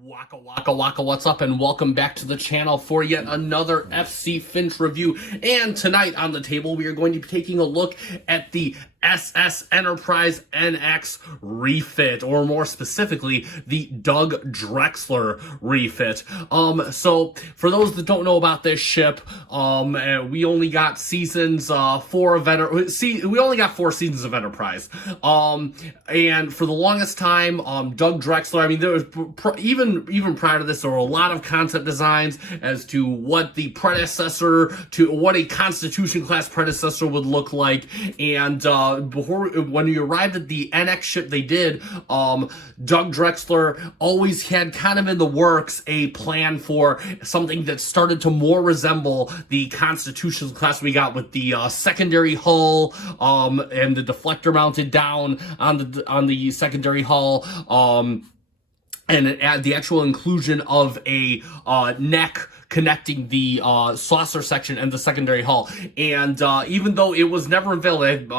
Waka waka waka, what's up, and welcome back to the channel for yet another FC Finch review. And tonight on the table we are going to be taking a look at the SS Enterprise NX refit, or more specifically the Doug Drexler refit. So for those that don't know about this ship, we only got seasons we only got 4 seasons of Enterprise. And for the longest time, Doug Drexler, I mean, there was even prior to this, there were a lot of concept designs as to what the predecessor to what a Constitution class predecessor would look like. And when you arrived at the NX ship they did, Doug Drexler always had kind of in the works a plan for something that started to more resemble the Constitution class we got, with the secondary hull and the deflector mounted down on the secondary hull, and the actual inclusion of a neck connecting the saucer section and the secondary hull. And even though it was never unveiled,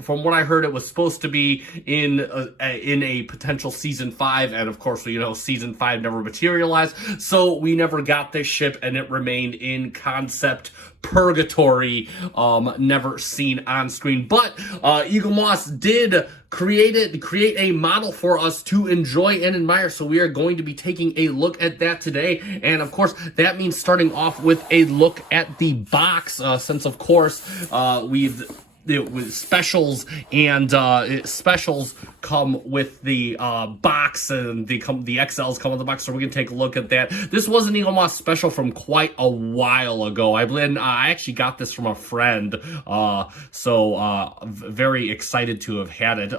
from what I heard, it was supposed to be in a potential season 5, and of course, you know, season 5 never materialized, so we never got this ship, and it remained in concept purgatory, never seen on screen. But EAGLEMOSS did create a model for us to enjoy and admire, so we are going to be taking a look at that today. And of course, that means starting off with a look at the box, since of course with specials, and specials come with the box, and the XLs come with the box, so we're gonna take a look at that. This was an EAGLEMOSS special from quite a while ago. I actually got this from a friend, so very excited to have had it.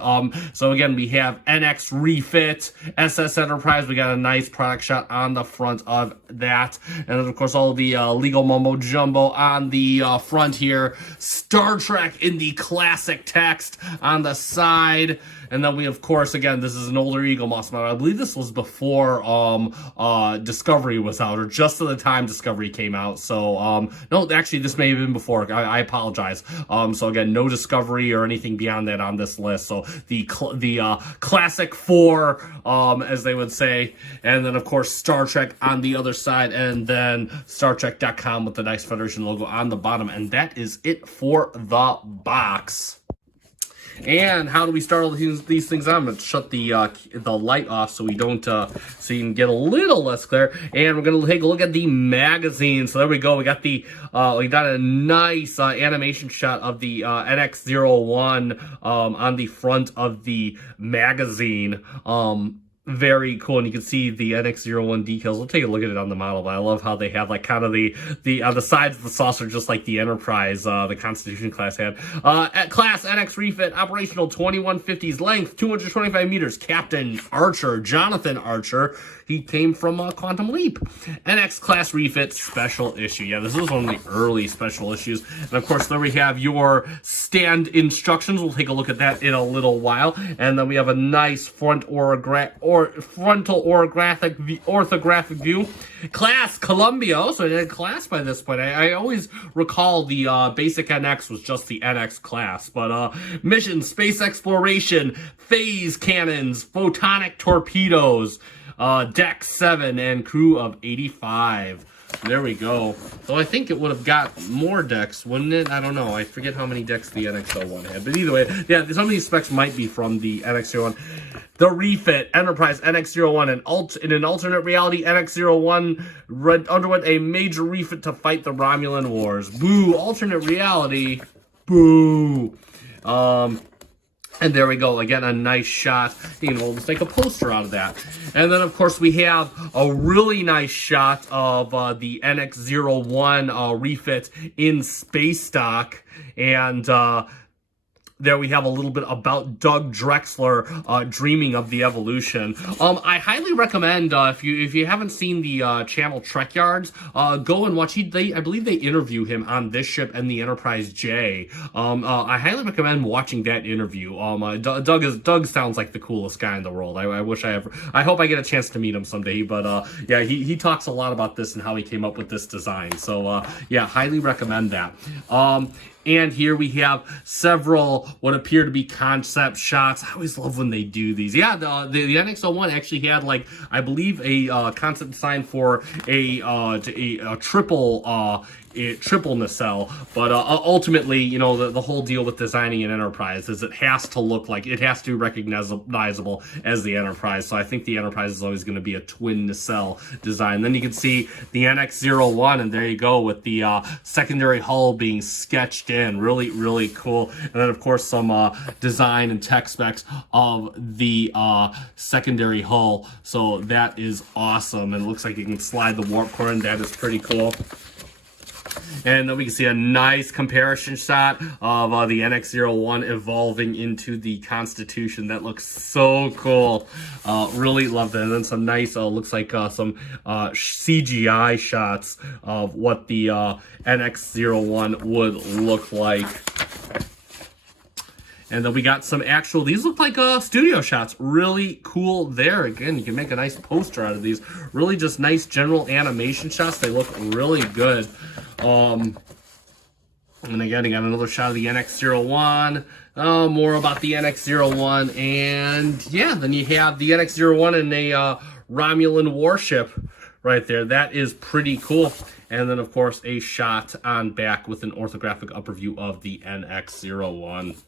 So again, we have NX refit, SS Enterprise. We got a nice product shot on the front of that, and then of course all the legal mumbo jumbo on the front here. Star Trek in the classic text on the side. And then we, of course, again, this is an older EAGLEMOSS model. I believe this was before Discovery was out, or just at the time Discovery came out. So, no, actually, this may have been before. I apologize. So again, no Discovery or anything beyond that on this list. So the classic 4, as they would say. And then, of course, Star Trek on the other side, and then StarTrek.com with the nice Federation logo on the bottom. And that is it for the box. And how do we start all these things on? I'm going to shut the light off so we don't, so you can get a little less clear. And we're going to take a look at the magazine. So there we go. We got we got a nice animation shot of the NX-01 on the front of the magazine. Very cool, and you can see the NX-01 decals. We'll take a look at it on the model, but I love how they have like kind of the on the sides of the saucer, just like the Enterprise, the Constitution class had. At class NX refit, operational 2150s, length 225 meters. Captain Archer, Jonathan Archer. He came from Quantum Leap. NX class refit, special issue. Yeah, this is one of the early special issues. And of course, there we have your stand instructions. We'll take a look at that in a little while. And then we have a nice frontal orthographic view. Class Columbia. So it had class by this point. I always recall the basic NX was just the NX class. But mission, space exploration, phase cannons, photonic torpedoes, deck 7, and crew of 85. There we go. So I think it would have got more decks, wouldn't it? I don't know. I forget how many decks the NX-01 had. But either way, yeah, some of these specs might be from the NX-01. The refit, Enterprise NX-01, in an alternate reality, NX-01 underwent a major refit to fight the Romulan Wars. Boo. Alternate reality. Boo. And there we go. Again, a nice shot. You know, let's make a poster out of that. And then, of course, we have a really nice shot of the NX-01 refit in space stock. And there we have a little bit about Doug Drexler dreaming of the evolution. I highly recommend, if you haven't seen the channel Trek Yards, go and watch. I believe they interview him on this ship and the Enterprise J. I highly recommend watching that interview. Doug sounds like the coolest guy in the world. I hope I get a chance to meet him someday. But yeah, he talks a lot about this and how he came up with this design. So yeah, highly recommend that. And here we have several what appear to be concept shots. I always love when they do these. Yeah, the NX-01 actually had, like, I believe a concept design for a triple nacelle, but ultimately, you know, the whole deal with designing an Enterprise is it has to look like, it has to be recognizable as the Enterprise. So I think the Enterprise is always going to be a twin nacelle design. Then you can see the NX-01, and there you go with the secondary hull being sketched in. Really, really cool. And then of course some design and tech specs of the secondary hull. So that is awesome. And it looks like you can slide the warp core in. That is pretty cool. And then we can see a nice comparison shot of the NX-01 evolving into the Constitution. That looks so cool. Really love that. And then some nice, looks like some CGI shots of what the NX-01 would look like. And then we got some actual, these look like studio shots. Really cool there. Again, you can make a nice poster out of these. Really just nice general animation shots. They look really good. And again, you got another shot of the NX-01. More about the NX-01. And yeah, then you have the NX-01 in a Romulan warship right there. That is pretty cool. And then, of course, a shot on back with an orthographic upper view of the NX-01.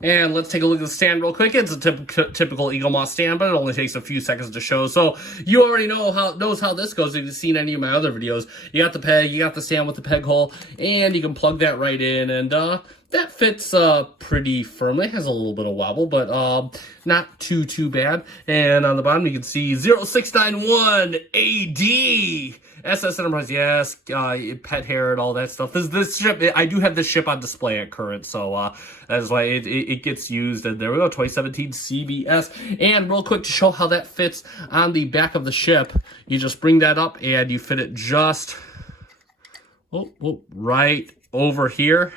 And let's take a look at the stand real quick. It's a typical EAGLEMOSS stand, but it only takes a few seconds to show. So you already know how this goes if you've seen any of my other videos. You got the peg, you got the stand with the peg hole, and you can plug that right in, and that fits pretty firmly. It has a little bit of wobble, but not too bad. And on the bottom you can see 0691 AD. SS Enterprise, yes, pet hair and all that stuff. This ship, I do have this ship on display at current, so that is why it gets used. And there we go, 2017 CBS. And real quick to show how that fits on the back of the ship, you just bring that up and you fit it just right over here.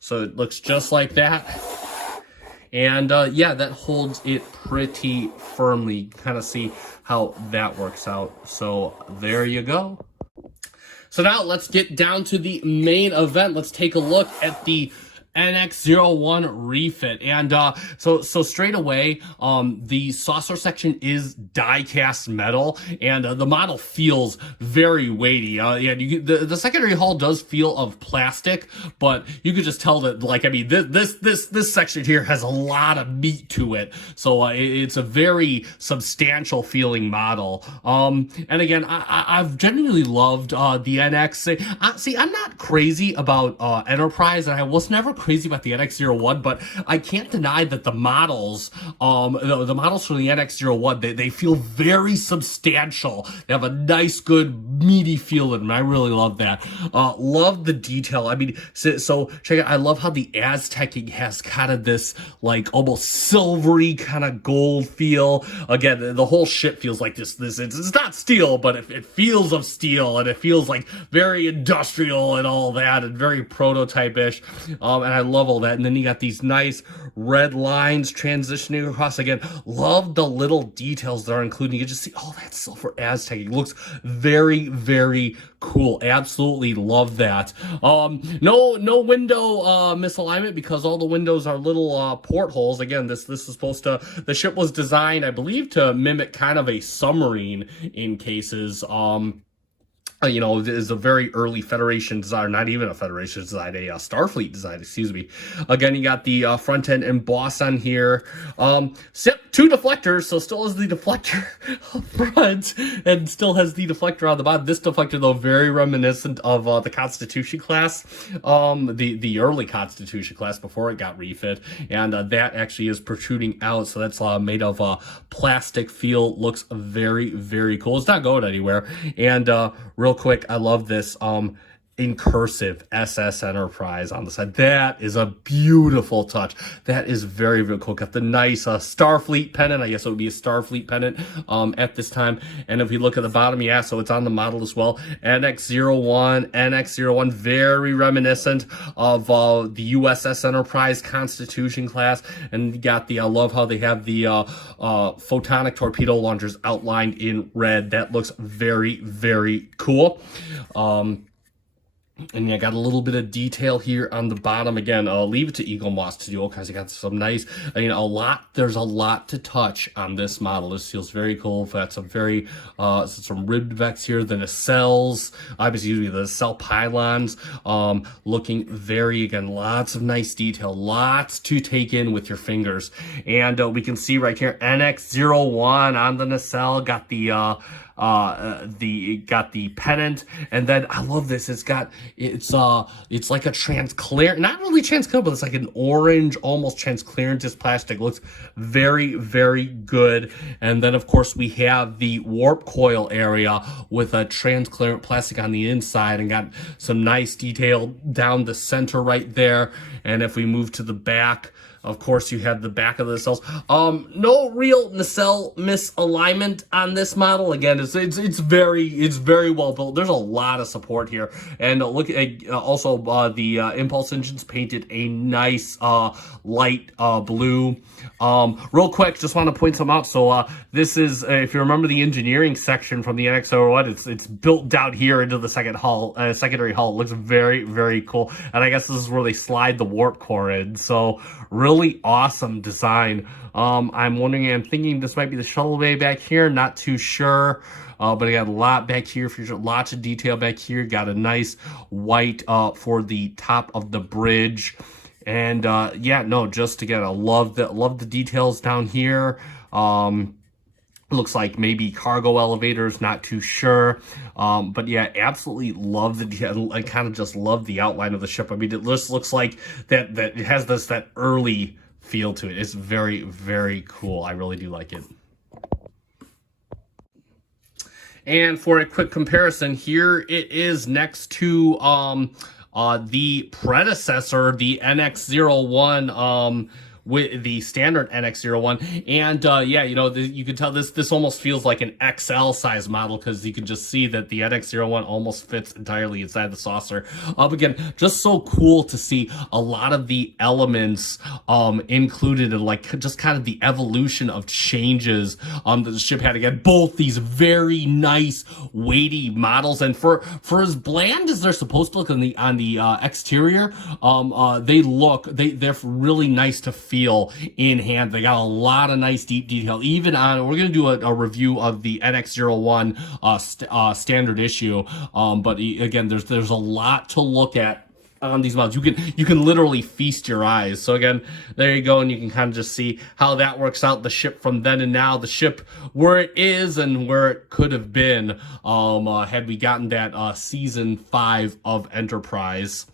So it looks just like that. And yeah, that holds it pretty firmly. You kind of see how that works out. So there you go. So now let's get down to the main event. Let's take a look at the NX-01 refit. And so straight away, the saucer section is die-cast metal, and the model feels very weighty. Yeah, the secondary hull does feel of plastic, but you could just tell that, like, I mean, this section here has a lot of meat to it. So it's a very substantial feeling model. And again, I've genuinely loved the NX. See, I'm not crazy about Enterprise, and I was never crazy about the NX-01, but I can't deny that the models, the models from the NX-01, they feel very substantial. They have a nice, good, meaty feel to them. I really love that. Love the detail. I mean, so check it. I love how the Aztecing has kind of this, like, almost silvery kind of gold feel. Again, the whole ship feels like this. It's not steel, but it feels of steel, and it feels like very industrial and all that, and very prototype-ish. And I love all that. And then you got these nice red lines transitioning across. Again, love the little details that are included. You can just see all that silver Aztec. It looks very, very cool. Absolutely love that. No window misalignment, because all the windows are little portholes. Again, this is supposed to, the ship was designed, I believe, to mimic kind of a submarine in cases. You know, is a very early Federation design, not even a Federation design, a Starfleet design, excuse me. Again, you got the front end emboss on here. Yep, 2 deflectors, so still has the deflector up front, and still has the deflector on the bottom. This deflector, though, very reminiscent of the Constitution class, the early Constitution class before it got refit, and that actually is protruding out, so that's made of plastic feel. Looks very, very cool. It's not going anywhere. And real quick, I love this in cursive SS Enterprise on the side. That is a beautiful touch. That is very, very cool. Got the nice Starfleet pennant. I guess it would be a Starfleet pennant at this time. And if you look at the bottom, yeah, so it's on the model as well. NX-01, very reminiscent of the USS Enterprise Constitution class. And you got the, I love how they have the photonic torpedo launchers outlined in red. That looks very, very cool. And you got a little bit of detail here on the bottom. Again, I'll leave it to EAGLEMOSS to do because you got some nice, there's a lot to touch on this model. This feels very cool. Got some very, some ribbed vects here, the nacelles, obviously the nacelle pylons, looking very, again, lots of nice detail, lots to take in with your fingers. And we can see right here, NX-01 on the nacelle, got the pennant, and then I love this. It's like a transparent, not really transparent, but it's like an orange, almost transparent plastic. Looks very, very good. And then of course we have the warp coil area with a transparent plastic on the inside, and got some nice detail down the center right there. And if we move to the back, of course, you have the back of the nacelles. No real nacelle misalignment on this model. Again, it's very well built. There's a lot of support here. And look at also the impulse engines painted a nice light blue. Real quick, just want to point some out. So this is, if you remember the engineering section from the NX-01, it's built down here into the secondary hull. It looks very, very cool. And I guess this is where they slide the warp core in. So really awesome design. I'm thinking this might be the shuttle bay back here. Not too sure. But I got a lot back here, lots of detail back here. Got a nice white for the top of the bridge. And yeah, no, just again, I love the details down here. Looks like maybe cargo elevators, not too sure. But yeah, absolutely love the detail. I kind of just love the outline of the ship. I mean, it just looks like that it has that early feel to it. It's very, very cool. I really do like it. And for a quick comparison, here it is next to the predecessor, the NX-01, with the standard NX-01. And yeah, you can tell this almost feels like an XL size model, because you can just see that the NX-01 almost fits entirely inside the saucer. Again, just so cool to see a lot of the elements included, and like just kind of the evolution of changes that the ship had. Again, both these very nice weighty models, and for as bland as they're supposed to look on the exterior, they're really nice to feel in hand. They got a lot of nice deep detail. Even on, we're going to do a review of the NX-01 standard issue. But again, there's a lot to look at on these models. You can literally feast your eyes. So again, there you go, and you can kind of just see how that works out. The ship from then and now, the ship where it is and where it could have been had we gotten that season 5 of Enterprise.